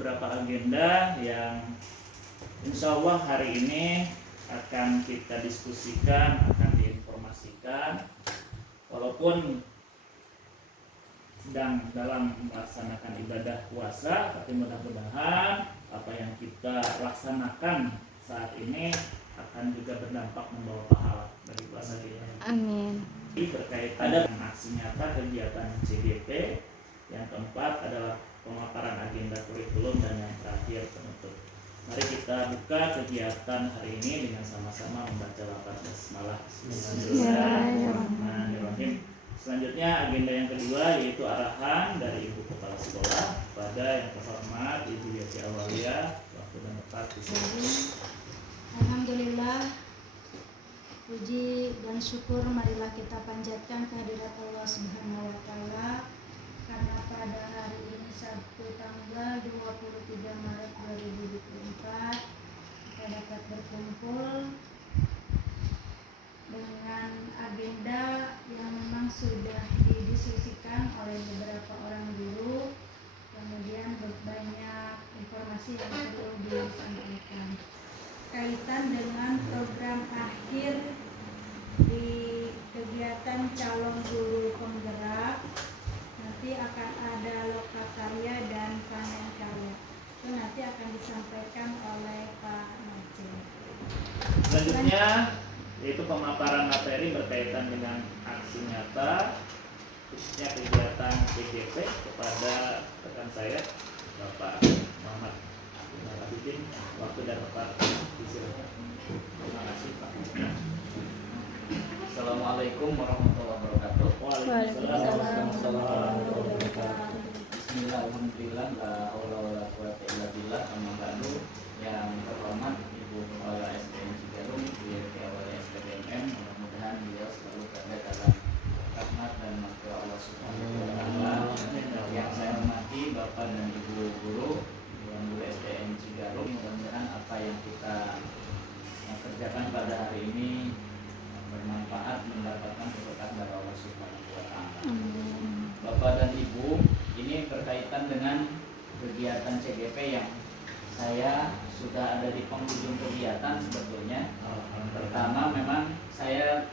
beberapa agenda yang insya Allah hari ini akan kita diskusikan, akan diinformasikan. Walaupun sedang dalam melaksanakan ibadah puasa, tapi mudah-mudahan apa yang kita laksanakan saat ini akan juga berdampak membawa pahala bagi puasa kita. Amin. Berkaitan dengan aksi nyata kegiatan CGP, yang keempat adalah pemaparan agenda kurikulum, dan yang terakhir penutup. Mari kita buka kegiatan hari ini dengan sama-sama membaca lafaz basmalah. Bismillahirrahmanirrahim. Selanjutnya agenda yang kedua yaitu arahan dari Ibu Kepala Sekolah kepada yang terhormat Ibu Yati Awalia. Waktu dan tempat di sini. Alhamdulillah, puji dan syukur marilah kita panjatkan kehadirat Allah Subhanahu wa taala karena pada hari ini Sabtu tanggal 23 Maret 2024 kita dapat berkumpul dengan agenda yang memang sudah didiskusikan oleh beberapa orang guru, kemudian banyak informasi yang perlu disampaikan kaitan dengan program akhir di kegiatan calon guru penggerak. Nanti akan ada lokakarya dan panen karya, itu nanti akan disampaikan oleh Pak Najib. Selanjutnya yaitu pemaparan materi berkaitan dengan aksi nyata khususnya kegiatan CGP kepada rekan saya Bapak Muhammad Abidin. Waktu dan tempat disilakan. Terima kasih Pak. Assalamualaikum warahmatullahi wabarakatuh. Waalaikumsalam warahmatullahi wabarakatuh. Bismillah, alhamdulillah, la haula wala quwwata illa billah. Amma ba'du. Yang terhormat Ibu Kepala SDN Cigarum, Bu Yati Awalia SPDMM, mudah-mudahan beliau selalu berada dalam rahmat dan maghfirah Allah Subhanahu wa taala. Yang saya hormati Bapak dan Ibu guru, Dewan Guru SDN Cigarum, mudah-mudahan apa yang kita kerjakan pada hari ini bermanfaat, mendapatkan keberkahan dari Allah Subhanahu wa taala. Bapak dan Ibu, ini berkaitan dengan kegiatan CGP yang saya sudah ada di penghujung kegiatan sebetulnya. Pertama, memang saya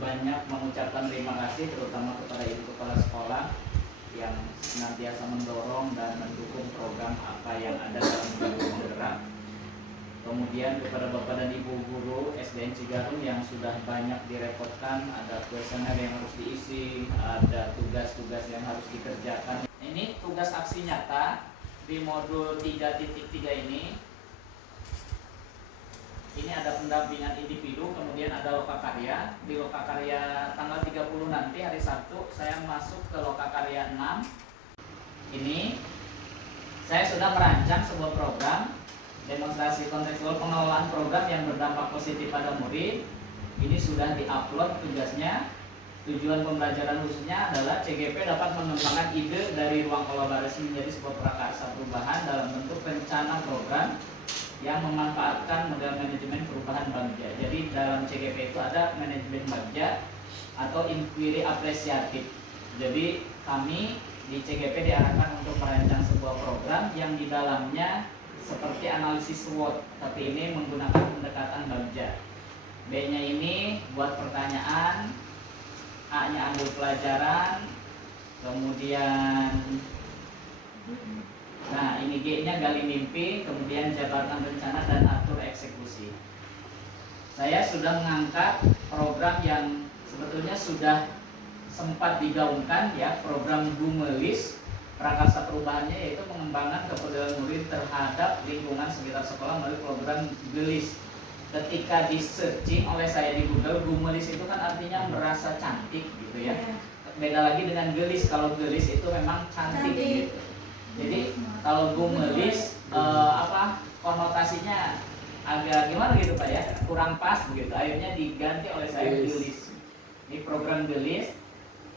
banyak mengucapkan terima kasih terutama kepada Ibu Kepala Sekolah yang senantiasa mendorong dan mendukung program apa yang ada dalam guru penggerak. Kemudian kepada Bapak dan Ibu guru SDN Cigarum yang sudah banyak direpotkan, ada kuesioner yang harus diisi, ada tugas-tugas yang harus dikerjakan. Ini tugas aksi nyata di modul 3.3 ini. Ini ada pendampingan individu, kemudian ada lokakarya. Di lokakarya tanggal 30 nanti hari Sabtu saya masuk ke lokakarya 6. Ini saya sudah merancang sebuah program demonstrasi kontekstual pengelolaan program yang berdampak positif pada murid. Ini sudah diupload tugasnya. Tujuan pembelajaran khususnya adalah CGP dapat mengembangkan ide dari ruang kolaborasi menjadi sebuah prakarsa perubahan dalam bentuk rencana program yang memanfaatkan model manajemen perubahan Bagja. Jadi dalam CGP itu ada manajemen Bagja atau inquiry apresiatif. Jadi kami di CGP diarahkan untuk merancang sebuah program yang di dalamnya seperti analisis SWOT, tapi ini menggunakan pendekatan Bagja. B-nya ini buat pertanyaan, A-nya ambil pelajaran, kemudian nah ini G-nya gali mimpi, kemudian jabarkan rencana dan atur eksekusi. Saya sudah mengangkat program yang sebetulnya sudah sempat digaungkan ya, program Gumelis. Prakarsa perubahannya yaitu mengembangkan kepedulian murid terhadap lingkungan sekitar sekolah melalui program Gelis. Ketika di searching oleh saya di Google, Gumelis itu kan artinya merasa cantik gitu ya. Beda lagi dengan Gelis. Kalau Gelis itu memang cantik gitu. Jadi kalau Gumelis konotasinya agak gimana gitu Pak ya, kurang pas begitu. Akhirnya diganti oleh saya Gelis. Ini program Gelis.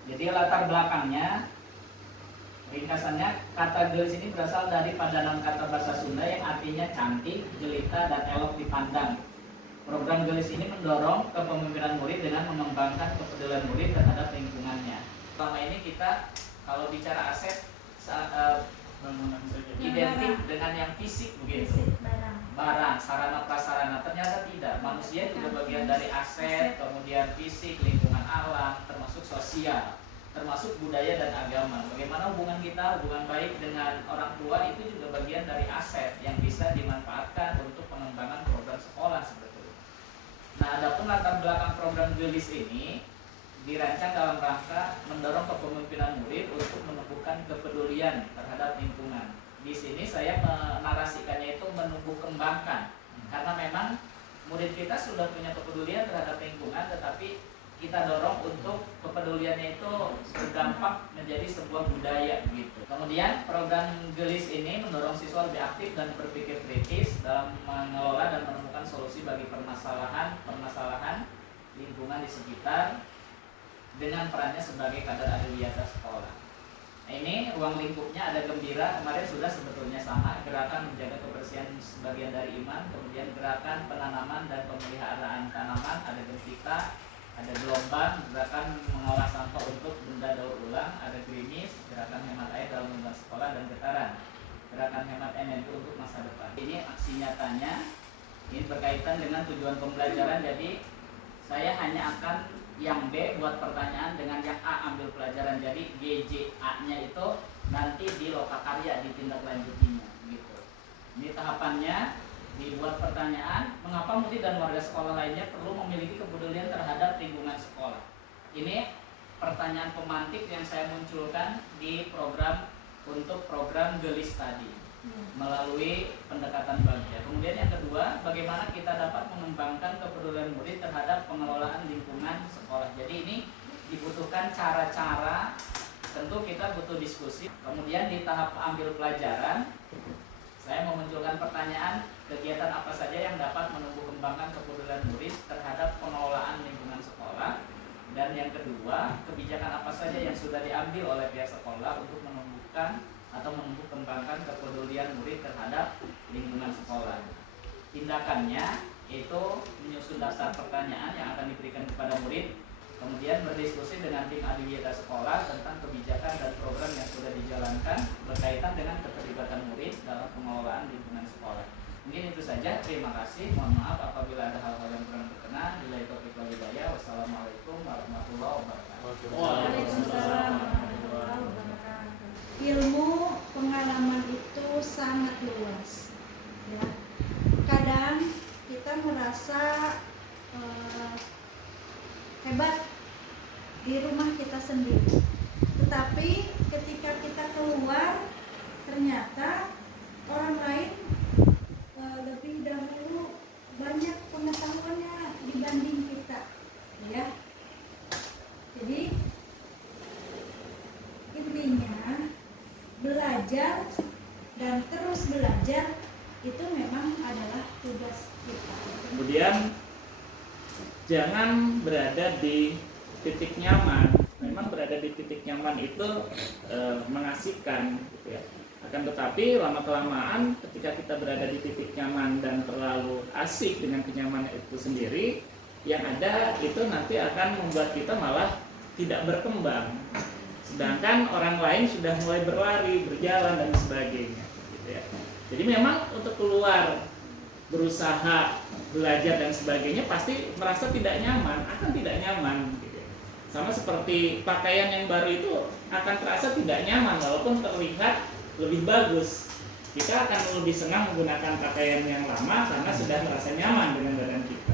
Jadi latar belakangnya, ringkasannya, kata gelis ini berasal dari padanan kata bahasa Sunda yang artinya cantik, jelita, dan elok dipandang. Program gelis ini mendorong kepemimpinan murid dengan mengembangkan kepedulian murid terhadap lingkungannya. Selama ini kita kalau bicara aset identik dengan dengan yang fisik begitu. Fisik Barang, sarana prasarana, ternyata tidak. Manusia juga bagian dari aset, kemudian fisik, lingkungan alam, termasuk sosial, termasuk budaya dan agama. Bagaimana hubungan kita, hubungan baik dengan orang tua itu juga bagian dari aset yang bisa dimanfaatkan untuk pengembangan program sekolah sebetulnya. Nah, adapun latar belakang program GELIS ini dirancang dalam rangka mendorong kepemimpinan murid untuk menumbuhkan kepedulian terhadap lingkungan. Di sini saya menarasikannya itu menumbuh kembangkan, karena memang murid kita sudah punya kepedulian terhadap lingkungan, tetapi kita dorong untuk kepeduliannya itu berdampak menjadi sebuah budaya gitu. Kemudian program GELIS ini mendorong siswa lebih aktif dan berpikir kritis dalam mengelola dan menemukan solusi bagi permasalahan lingkungan di sekitar dengan perannya sebagai kadar ahliata sekolah. Ini ruang lingkupnya ada gembira, kemarin sudah sebetulnya sama, gerakan menjaga kebersihan sebagian dari iman, kemudian gerakan penanaman dan pemeliharaan tanaman, ada gempita, ada gelombang, gerakan mengolah sampah untuk benda daur ulang, ada gerimis, gerakan hemat air dalam lingkungan sekolah, dan getaran, gerakan hemat energi untuk masa depan. Ini aksi nyatanya, ini berkaitan dengan tujuan pembelajaran, jadi saya hanya akan yang B buat pertanyaan, dengan yang A ambil pelajaran. Jadi GJA-nya itu nanti di lokakarya ditindaklanjutinya gitu. Ini tahapannya, dibuat pertanyaan, mengapa murid dan warga sekolah lainnya perlu memiliki kepedulian terhadap lingkungan sekolah. Ini pertanyaan pemantik yang saya munculkan di program untuk program GELIS tadi melalui pendekatan bagja. Kemudian yang kedua, bagaimana kita dapat mengembangkan kepedulian murid terhadap pengelolaan lingkungan sekolah. Jadi ini dibutuhkan cara-cara, tentu kita butuh diskusi. Kemudian di tahap ambil pelajaran, saya memunculkan pertanyaan, kegiatan apa saja yang dapat menumbuh kembangkan kepedulian murid terhadap pengelolaan lingkungan sekolah. Dan yang kedua, kebijakan apa saja yang sudah diambil oleh pihak sekolah untuk menumbuhkan atau menumbuh kembangkan kepedulian murid terhadap lingkungan sekolah. Tindakannya itu menyusun daftar pertanyaan yang akan diberikan kepada murid, kemudian berdiskusi dengan tim ahliata sekolah tentang kebijakan dan program yang sudah dijalankan berkaitan dengan keterlibatan murid dalam pengelolaan lingkungan sekolah. Mungkin itu saja, terima kasih. Mohon maaf apabila ada hal-hal yang kurang berkenan. Billahi taufiq wal hidayah. Wassalamualaikum warahmatullahi wabarakatuh. Waalaikumsalam warahmatullahi wabarakatuh. Ilmu pengalaman itu sangat luas, ya. Kadang kita merasa hebat di rumah kita sendiri, tetapi ketika kita keluar ternyata orang lain lebih dahulu banyak pengetahuannya dibanding kita, ya. Jadi intinya belajar dan terus belajar itu memang adalah tugas kita. Kemudian jangan berada di titik nyaman. Memang berada di titik nyaman itu mengasihkan gitu ya. Akan tetapi lama-kelamaan ketika kita berada di titik nyaman dan terlalu asik dengan kenyamanan itu sendiri, yang ada itu nanti akan membuat kita malah tidak berkembang. Sedangkan orang lain sudah mulai berlari, berjalan dan sebagainya gitu ya. Jadi memang untuk keluar, berusaha, belajar dan sebagainya pasti merasa tidak nyaman, akan tidak nyaman gitu ya. Sama seperti pakaian yang baru itu akan terasa tidak nyaman walaupun terlihat lebih bagus. Kita akan lebih senang menggunakan pakaian yang lama karena sudah merasa nyaman dengan badan kita.